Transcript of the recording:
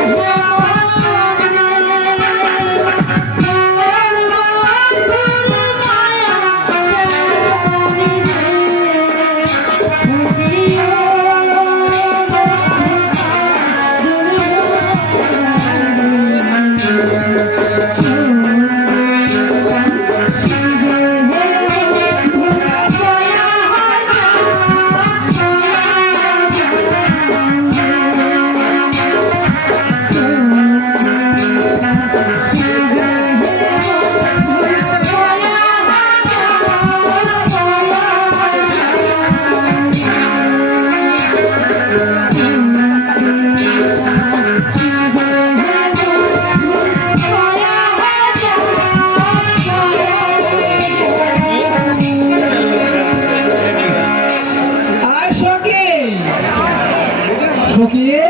Yeah. শুকিয়ে